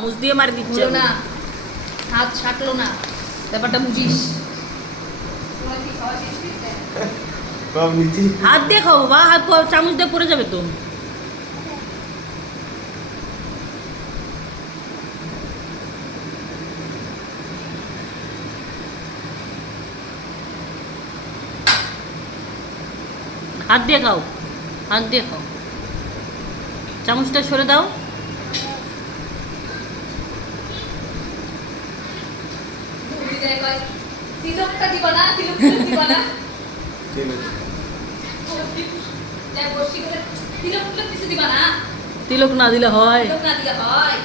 চামচ দিয়ে মারি দিচ্ছে হলো না, হাত ছাটলো না, ব্যাপারটা বুঝিস। সব নিচি হাত দিয়ে খাও বাবা, চামচ দিয়ে পড়ে যাবে তো। হাত দিয়ে খাও, হাত দিয়ে খাও, চামচটা সরে দাও। তিলকটা দিবা না, তিলক দিবা না। ঠিক আছে তিলক কিছু দিবা না, তিলক না দিলে হয়? তিলক না দিলে হয়।